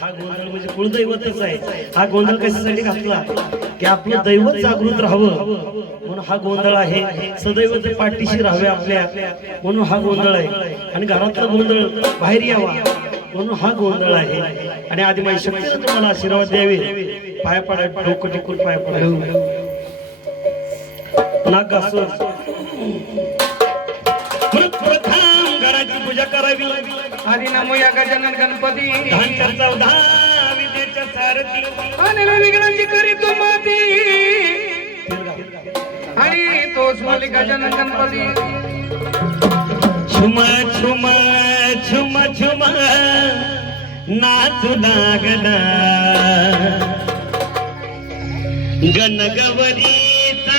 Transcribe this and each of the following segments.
हा गोंधळ म्हणजे कुळदैवतच आहे. हा गोंधळ कशासाठी घातला? की आपलं दैवत जागृत राहावं. म्हणून हा गोंधळ आहे. सदैव ते पाठीशी राहावे आपल्या. म्हणून हा गोंधळ आहे. आणि घरातला गोंधळ बाहेर यावा. म्हणून हा गोंधळ आहे. आणि आधी माझी शक्ती तुम्हाला आशीर्वाद द्यावे. पाय पडा डोकं टिकून पाय पडा नाग घासून घराची पूजा करावी. लागली हरी नमोया गजानन गणपती. धानच्या चौदा विद्येच्या सारथी. अनिल करी तू माती. हरी तोच बोली गजानन गणपती. छुमा छुमा छुमा छुमा नाचू लागला. गणगवरीचा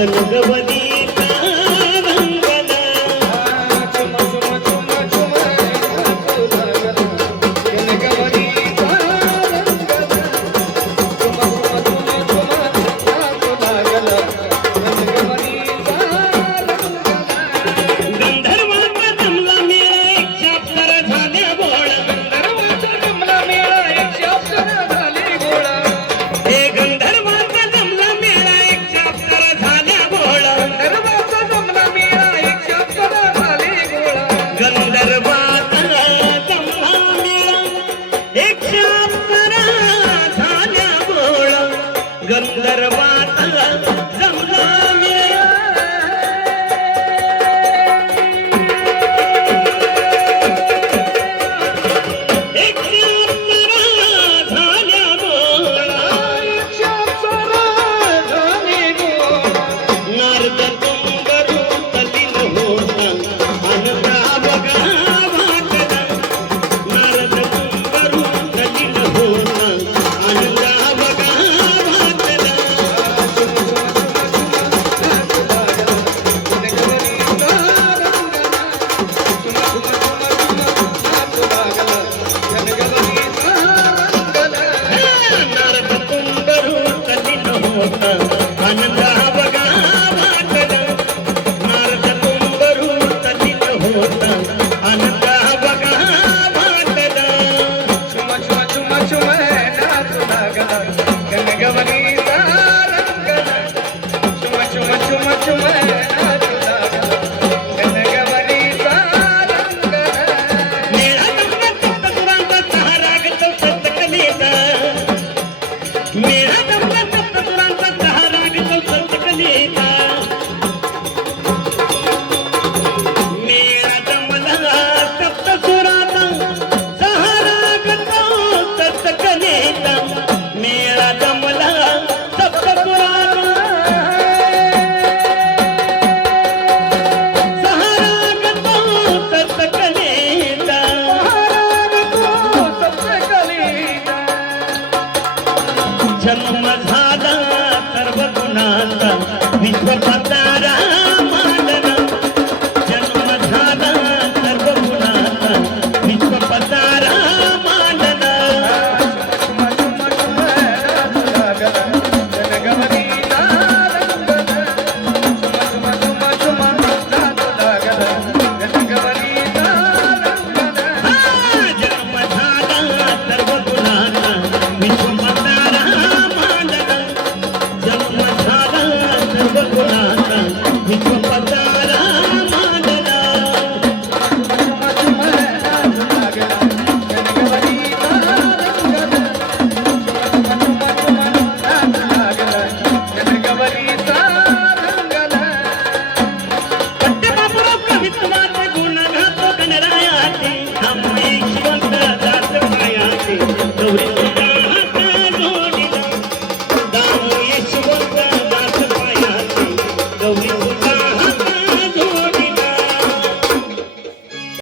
కలుగవ गंधर्वातला जमला ಕೊಟ್ಟ जन्म झाला सर्व गुणाचा विश्वपतारा.